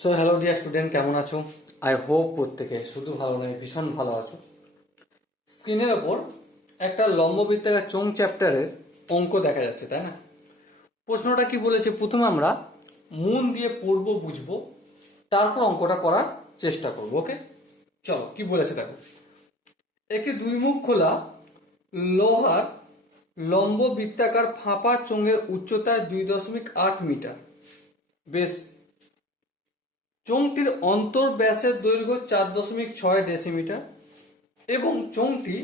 So hello dear student কেমন আছো? I hope প্রত্যেকে শুধু ভালো নয়, ভীষণ ভালো আছো। স্ক্রিনের ওপর একটা লম্ববৃত্তাকার চোং চ্যাপ্টারের অঙ্ক দেখা যাচ্ছে, তাই না? প্রশ্নটা কি বলেছে? প্রথমে আমরা মন দিয়ে পড়ব, বুঝব, তারপর অঙ্কটা করার চেষ্টা করব ওকে চলো, কি বলেছে দেখো। একটি দুই মুখ খোলা, লোহার লম্ব বৃত্তাকার ফাঁপা চোঙের উচ্চতা দুই দশমিক আট মিটার। বেশ চোঙটির অন্তর ব্যাসের দৈর্ঘ্য চার দশমিক ছয় ডেসিমিটার এবং চোঙটি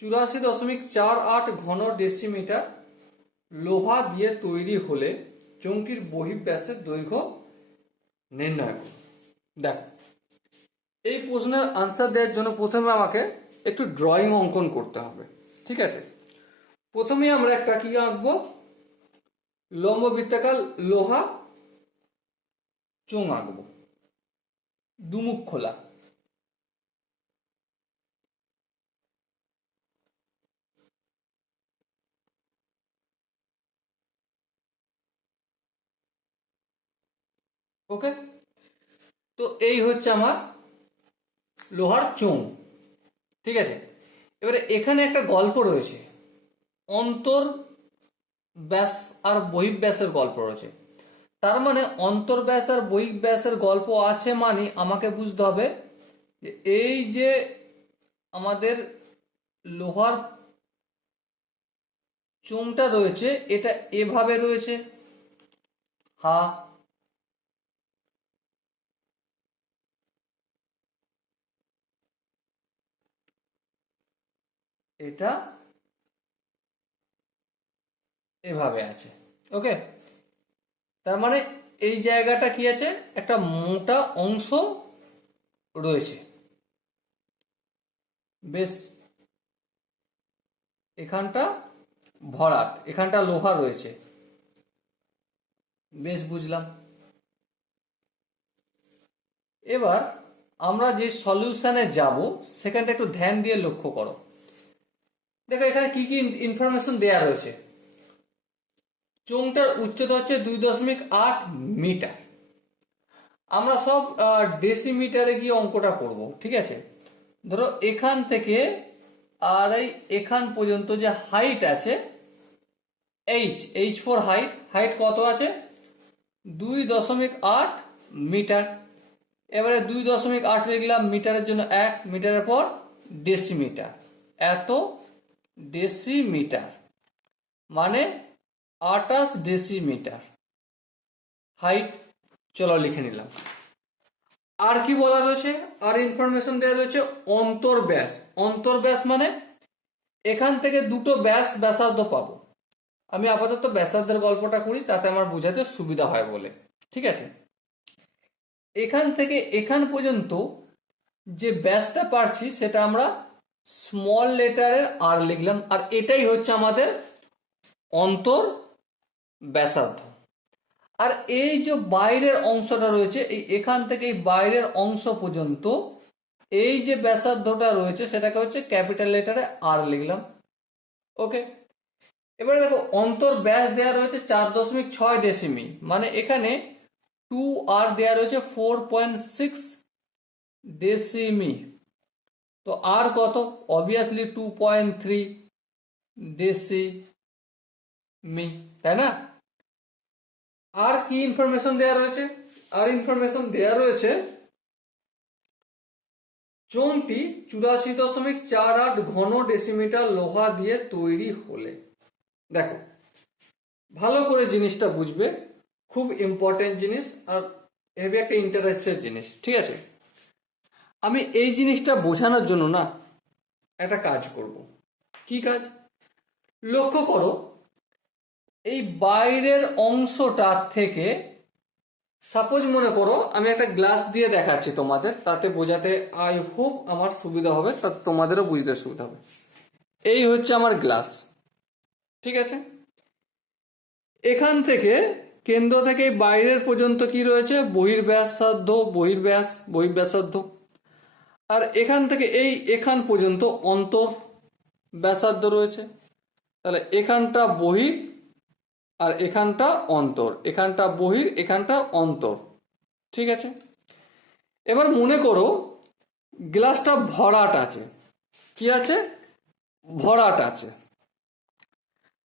চুরাশি দশমিক চার আট ঘন ডেসিমিটার লোহা দিয়ে তৈরি হলে চোঙটির বহিঃব্যাসের দৈর্ঘ্য নির্ণয় করুন দেখো, এই প্রশ্নের আনসার দেওয়ার জন্য প্রথমে আমাকে একটু ড্রয়িং অঙ্কন করতে হবে, ঠিক আছে? প্রথমে আমরা একটা কি আঁকবো? লম্ব বৃত্তাকার লোহা চোঙ আঁকবো। দুমুখ খোলা। ওকে? তো এই হচ্ছে আমার লোহার চোঙ ঠিক আছে? এবারে এখানে একটা গল্প রয়েছে। অন্তর ব্যাস আর বহিঃব্যাসের গল্প রয়েছে। তার মানে অন্তর্ব্যাস আর বহিঃব্যাসের গল্প আছে মানে আমাকে বুঝতে হবে যে এই যে আমাদের লোহার চোঙটা রয়েছে, এটা এভাবে রয়েছে। হা। এটা এভাবে আছে। ওকে? তার মানে এই জায়গাটা কি আছে? একটা মোটা অংশ রয়েছে। বেশ। এখানটা ভরাট, এখানটা লোহা রয়েছে। বেশ, বুঝলাম। এবার আমরা যে সলিউশনে যাব, সেখানটা একটু ধ্যান দিয়ে লক্ষ্য করো। দেখো, এখানে কি কি ইনফরমেশন দেয়া রয়েছে? চোঙটার উচ্চতা হচ্ছে দুই দশমিক আট মিটার। আমরা সব ডেসিমিটারে গিয়ে অঙ্কটা করব, ঠিক আছে? ধরো এখান থেকে আর এই এখান পর্যন্ত যে হাইট আছে H H four height height কত আছে? দুই দশমিক আট মিটার। এবারে দুই দশমিক আট লিখলাম, মিটারের জন্য এক, মিটারের পর ডেসিমিটার এত ডেসিমিটার মানে আটাশ ডেসিমিটার হাইট চলো লিখে নিলাম। আর কি বলা রয়েছে? আর ইনফরমেশন দেওয়া রয়েছে অন্তর্ব্যাস অন্তর্ব্যাস মানে এখান থেকে দুটো ব্যাস ব্যাসার্ধ পাবো। আমি আপাতত ব্যাসার্ধের গল্পটা করি, তাতে আমার বোঝাতে সুবিধা হয় বলে। ঠিক আছে? এখান থেকে এখান পর্যন্ত যে ব্যাসটা পারছি, সেটা আমরা স্মল লেটারের আর লিখলাম। আর এটাই হচ্ছে আমাদের অন্তর ব্যাসার্ধ। আর এই যে বাইরের অংশটা রয়েছে, এই এখান থেকে এই বাইরের অংশ পর্যন্ত এই যে ব্যাসার্ধটা রয়েছে, সেটাকে হচ্ছে ক্যাপিটাল লেটারে আর লিখলাম। ওকে? এবারে দেখো, অন্তর ব্যাস দেওয়া রয়েছে চার দশমিক ছয় ডেসিমি মানে এখানে টু আর দেওয়া রয়েছে ফোর পয়েন্ট সিক্স ডেসিমি তো আর কত? Obviously two point three decimetre তাই না? আর কি ইনফরমেশন দেয়া রয়েছে? আর ইনফরমেশন দেয়া রয়েছে, চোঙটি চুরাশি দশমিক চার আট ঘন ডেসিমিটার লোহা দিয়ে তৈরি হলে। দেখো, ভালো করে জিনিসটা বুঝবে, খুব ইম্পর্টেন্ট জিনিস আর হেভি একটা ইন্টারেস্টের জিনিস, ঠিক আছে? আমি এই জিনিসটা বোঝানোর জন্য না একটা কাজ করব। কি কাজ? লক্ষ্য করো এই বাইরের অংশটা থেকে সাপোজ মনে করো আমি একটা গ্লাস দিয়ে দেখাচ্ছি তোমাদের, তাতে বোঝাতে আই হোপ আমার সুবিধা হবে, তা তোমাদেরও বুঝতে সুবিধা হবে। এই হচ্ছে আমার গ্লাস ঠিক আছে? এখান থেকে কেন্দ্র থেকে বাইরের পর্যন্ত কি রয়েছে? বহির্ব্যাসার্ধ, বহির্ব্যাস, বহির্ব্যাসার্ধ। আর এখান থেকে এই এখান পর্যন্ত অন্তর ব্যাসার্ধ রয়েছে। তাহলে এখানটা বহির আর এখানটা অন্তর, এখানটা বহির, এখানটা অন্তর। ঠিক আছে? এবার মনে করো, গ্লাসটা ভরাট আছে। কি আছে? ভরাট আছে।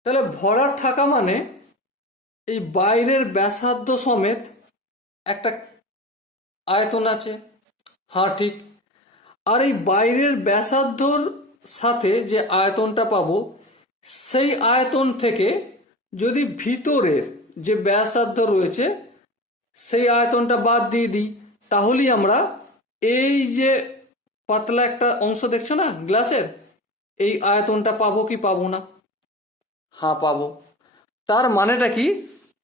তাহলে ভরাট থাকা মানে এই বাইরের ব্যাসার্ধ সমেত একটা আয়তন আছে। হ্যাঁ ঠিক। আর এই বাইরের ব্যাসার্ধর সাথে যে আয়তনটা পাবো, সেই আয়তন থেকে যদি ভিতরের যে ব্যাসার্ধ রয়েছে, সেই আয়তনটা বাদ দিয়ে দিই, তাহলেই আমরা এই যে পাতলা একটা অংশ দেখছ না, গ্লাসের, এই আয়তনটা পাবো কি পাবো না? হ্যাঁ পাবো। তার মানেটা কি?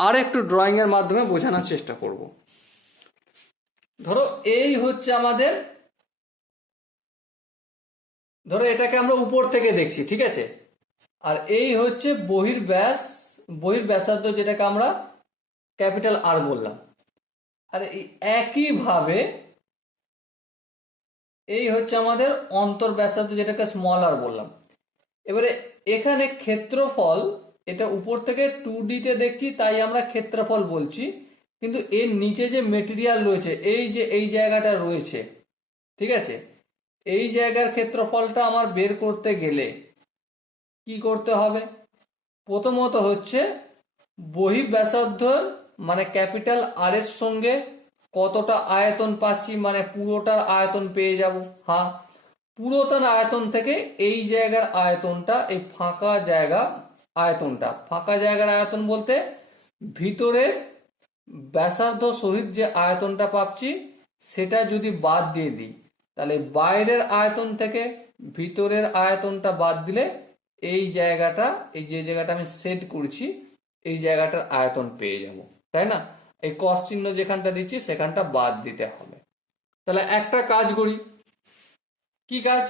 আর একটু ড্রয়িংয়ের মাধ্যমে বোঝানোর চেষ্টা করব। ধরো এই হচ্ছে আমাদের, ধরো এটাকে আমরা উপর থেকে দেখছি, ঠিক আছে? আর এই হচ্ছে বহির বহির ব্যাসার্ধ যেটাকে আমরা ক্যাপিটাল আর বললাম। আর এই একইভাবে এই হচ্ছে আমাদের অন্তর ব্যাসার্ধ যেটাকে স্মল আর বললাম। এবারে এখানে ক্ষেত্রফল, এটা উপর থেকে টু ডিতে দেখছি, তাই আমরা ক্ষেত্রফল বলছি। কিন্তু এর নিচে যে মেটেরিয়াল রয়েছে, এই যে এই জায়গাটা রয়েছে, ঠিক আছে? এই জায়গার ক্ষেত্রফলটা আমার বের করতে গেলে কি করতে হবে? প্রথমত হচ্ছে বহি ব্যাসার্ধ মানে ক্যাপিটাল আর এর সঙ্গে কতটা আয়তন পাচ্ছি মানে পুরোটার আয়তন পেয়ে যাব। হ্যাঁ পুরোটার আয়তন থেকে এই জায়গার আয়তনটা, এই ফাঁকা জায়গা আয়তনটা। ফাঁকা জায়গার আয়তন বলতে ভিতরে ব্যাসার্ধ সহিত যে আয়তনটা পাচ্ছি, সেটা যদি বাদ দিয়ে দিই, তাহলে বাইরের আয়তন থেকে ভিতরের আয়তনটা বাদ দিলে এই জায়গাটা, এই যে জায়গাটা আমি সেট করছি, এই জায়গাটার আয়তন পেয়ে যাব, তাই না? এই কস চিহ্ন যেখানটা দিচ্ছি, সেখানটা বাদ দিতে হবে। তাহলে একটা কাজ করি। কি কাজ?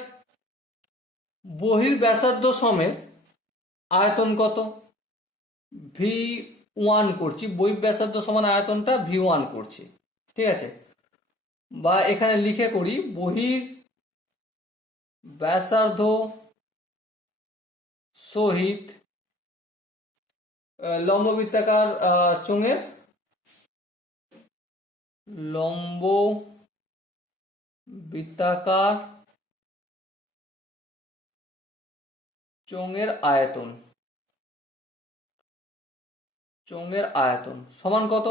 বহির ব্যাসার্ধ সমেত আয়তন কত? ভি ওয়ান করছি। বহির ব্যাসার্ধ সমান আয়তনটা ভি ওয়ান করছি। ঠিক আছে? বা এখানে লিখে করি বহির ব্যাসার্ধ সহিত আহ, লম্ব বৃত্তাকার আহ, চোঙের লম্ব বৃত্তাকার চোঙের আয়তন। চোঙের আয়তন। সমান কত?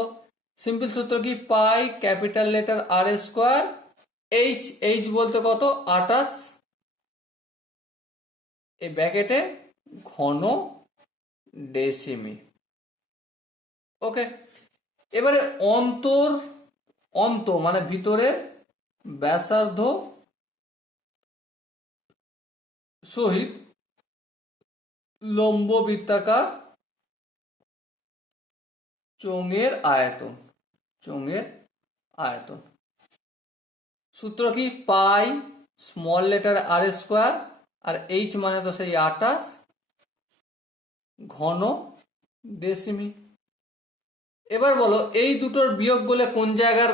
সিম্পল সূত্র কি? Pi capital letter R square H H বলতে কত? আটাশ এই ব্যাকেটে ঘন ডেসিমি। ওকে, এবারে অন্তর, অন্ত মানে ভিতরে ব্যাসার্ধ সহিত লম্ব বৃত্তাকার চোঙের আয়তন চোঙের আয়তন। সূত্র কি? Pi small letter R square, আর এইচ মানে তো সেই আটাশ। ঘন ডেসিমি। এবার বলো, এই দুটোর বিয়োগ বলে কোন জায়গার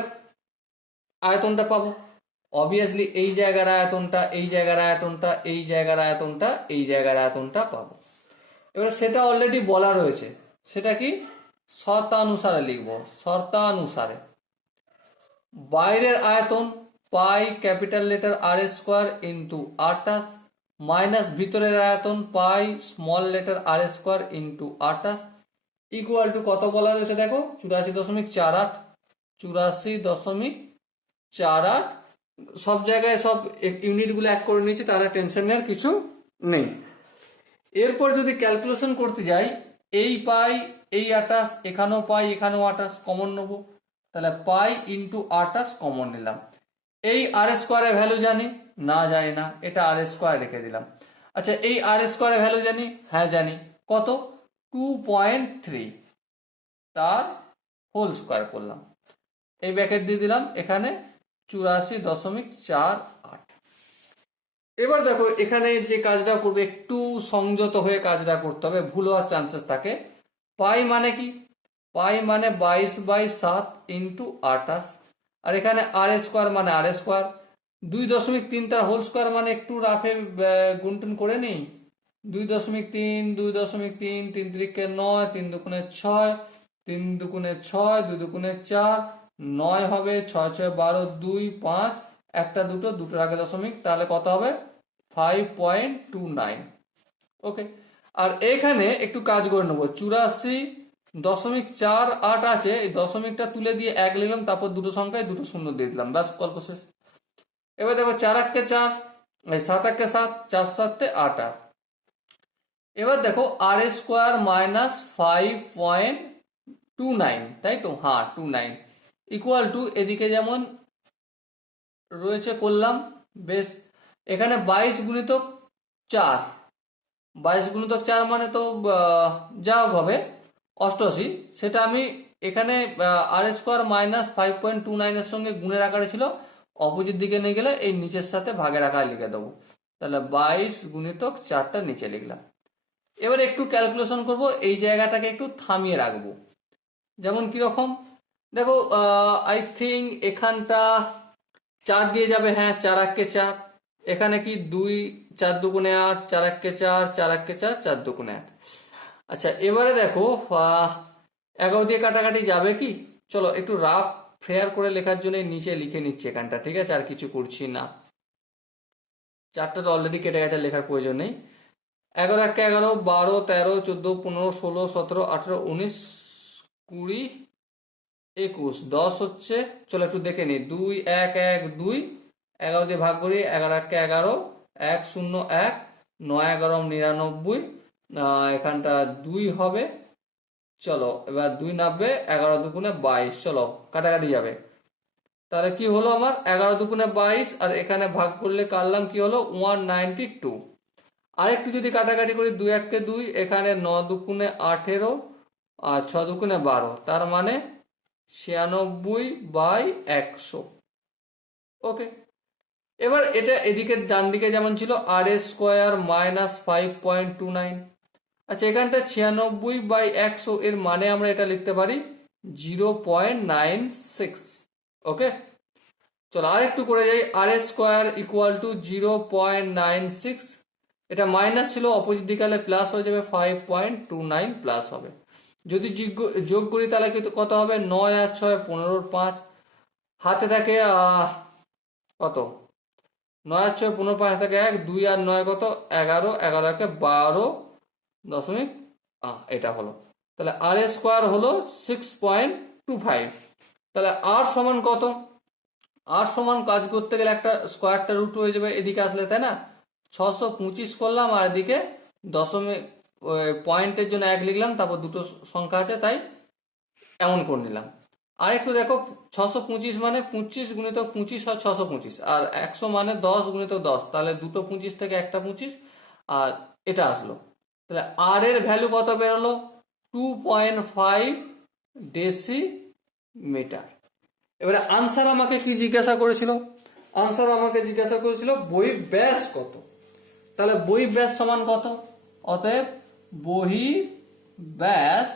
আয়তনটা পাবো? অবভিয়াসলি এই জায়গার আয়তনটা, এই জায়গার আয়তনটা, এই জায়গার আয়তনটা, এই জায়গার আয়তনটা পাবো। এবার সেটা অলরেডি বলা রয়েছে। সেটা কি? শর্তানুসারে লিখব, শর্তানুসারে। বাইরের আয়তন pi capital letter R square into আটাশ মাইনাস ভিতরের আয়তন pi small letter R square into আটাশ ইকুয়াল টু কত বলা রয়েছে দেখো? চুরাশি দশমিক চার আট। চুরাশি দশমিক চার আট। সব জায়গায় সব ইউনিটগুলো এক করে নিয়েছি, তাহলে টেনশন নেওয়ার কিছু নেই। এরপর যদি ক্যালকুলেশন করতে যাই, এই পাই, এই আটাশ এখানেও পাই, এখানেও আটাশ কমন নেব। তাহলে পাই ইন্টু আটাশ কমন নিলাম। এই আর স্কোয়ারের ভ্যালু জানি। না জানি না, এটা আর স্কোয়ার রেখে দিলাম। আচ্ছা এই আর স্কোয়ারের ভ্যালু জানি? হ্যাঁ জানি। কত? টু পয়েন্ট থ্রি তার হোল স্কোয়ার করলাম। এই ব্যাকেট দিয়ে দিলাম, এখানে চুরাশি দশমিক চার আট। এবার দেখো, এখানে যে কাজটা করবে, একটু সংযত হয়ে কাজটা করতে হবে, ভুল হওয়ার চান্সেস থাকে। পাই মানে কি? পাই মানে বাইশ বাই সাত ইন্টু আটাশ আর এখানে আর স্কোয়ার মানে আর স্কোয়ার দুই দশমিক তিন তার হোল স্কোয়ার মানে একটু রাফে গুনটুন করে নিই। দুই দশমিক তিন, দুই দশমিক তিন তিন তিরিকে নয়, তিন দুগুণে ছয়, তিন দুগুণে ছয়, দুই দুগুণে চার, নয় হবে ছয় ছয়, বারো, দুই, পাঁচ, একটা দুটো, দুটোর আগে দশমিক, তাহলে কত হবে? Five point two nine okay আর এখানে একটু কাজ করে নেব। চুরাশি দশমিক চার আট আছে, এই দশমিকটা তুলে দিয়ে এক নিলাম তারপর দুটো সংখ্যায় দুটো শূন্য দিয়ে দিলাম। ব্যাস, গল্প শেষ। এবার দেখো চার এককে চার সাত এককে সাত, চার সাতে আট আট। এবার দেখো R square minus five point two nine, তাই তো? হ্যাঁ টু নাইন। ইকুয়াল টু এদিকে যেমন রয়েছে করলাম, বেশ। এখানে বাইশ গুণিতক চার। বাইশ গুণিতক চার মানে তো যা হবে, অষ্টআশি। সেটা আমি এখানে R square minus five point two নাইনের সঙ্গে গুণের আকারে ছিল অপোজিট দিকে নিয়ে গেলে এই নিচের সাথে ভাগের আকারে লিখে দেবো। তাহলে বাইশ গুণিতক চারটা নিচে লিখলাম। এবার একটু ক্যালকুলেশন করব, এই জায়গাটাকে একটু থামিয়ে রাখব। যেমন কীরকম? দেখো আই থিঙ্ক এখানটা চার দিয়ে যাবে হ্যাঁ চার এককে চার। এখানে কি দুই, চার দুগুণে আট, চার এককে চার চার এককে চার চার দুগুণে আট। আচ্ছা এবারে দেখো এগারো দিয়ে কাটাকাটি যাবে কি? চলো, একটু রাফ ফেয়ার করে লেখার জন্য নিচে লিখে নিচ্ছি এখানটা, ঠিক আছে? আর কিছু করছি না। চারটা তো অলরেডি কেটে গেছে লেখার প্রয়োজন নেই। এগারো একটা এগারো, বারো, তেরো, চোদ্দ, পনেরো, ষোলো, সতেরো, আঠেরো, উনিশ, কুড়ি, একুশ। দশ হচ্ছে, চলো একটু দেখে নিই দুই, এক এক, দুই। এগারো দিয়ে ভাগ করি, এগারো একে এগারো, এক, শূন্য, এক, নয়, এগারো, নিরানব্বই। এখানটা দুই হবে। চলো, এবার দুই নাববে এগারো দুগুণে বাইশ, চলো, কাটাকাটি যাবে। তাহলে কি হলো আমার? এগারো দুগুণে বাইশ, আর এখানে ভাগ করলে কাটলাম কি হলো? One ninety two. আরেকটু যদি কাটাকাটি করি, দুই এককে দুই, এখানে ন দুগুণে আঠেরো, আর ছ দুগুণে বারো, তার মানে ছিয়ানব্বই বাই একশো। ওকে, এবার এটা এদিকে ডান দিকে যেমন ছিল, আর এ square minus five point two nine. আচ্ছা এখানটা ছিয়ানব্বই বাই একশো, এর মানে আমরা এটা লিখতে পারি zero point nine six, okay? চলো আর একটু করে যাই, R A square equal to zero point nine six, এটা মাইনাস ছিল, অপোজিট দিকে হলে প্লাস হয়ে যাবে five point two nine plus হবে। যদি যোগ- যোগ করি তাহলে কিন্তু কত হবে? নয় আর ছয়, পনেরোর পাঁচ। হাতে থাকে কত? নয় আর ছয় পনেরো পাঁচ থাকে এক, দুই আর নয় কত? এগারো এগারো একে বারো দশমিক এটা হলো। তাহলে আর স্কোয়ার হলো সিক্স পয়েন্ট টু ফাইভ তাহলে আর সমান কত? আর সমান কাজ করতে গেলে একটা স্কোয়ারটা রুট হয়ে যাবে এদিকে আসলে, তাই না? ছশো পঁচিশ করলাম আর এদিকে দশমিক পয়েন্টের জন্য এক লিখলাম, তারপর দুটো সংখ্যা আছে, তাই এমন করে নিলাম। আর একটু দেখো, ছশো পঁচিশ মানে পঁচিশ গুণিত পঁচিশ হয় ছশো পঁচিশ, আর একশো মানে দশ গুণিত দশ, তাহলে দুটো পঁচিশ থেকে একটা পঁচিশ, আর এটা আসলো। তাহলে আর এর ভ্যালু কত বেরোলো? Two point five decimetre এবারে আনসার আমাকে কি জিজ্ঞাসা করেছিল? আনসার আমাকে জিজ্ঞাসা করেছিল, বই ব্যাস কত? তাহলে বই ব্যাস সমান কত? অতএব বহি ব্যাস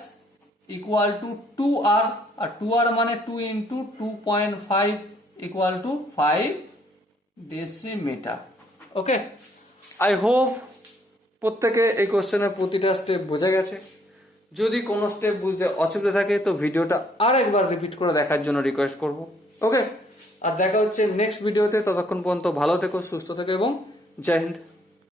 equal to two R R two R মানে two into two point five equal to five decimetre okay I hope প্রত্যেকে এই কোশ্চেনের প্রতিটা স্টেপ বোঝা গেছে। যদি কোনো স্টেপ বুঝতে অসুবিধা থাকে, তো ভিডিওটা আর একবার রিপিট করে দেখার জন্য রিকোয়েস্ট করব। ওকে আর দেখা হচ্ছে নেক্সট ভিডিওতে ততক্ষণ পর্যন্ত ভালো থেকো, সুস্থ থেকো এবং জয় হিন্দ।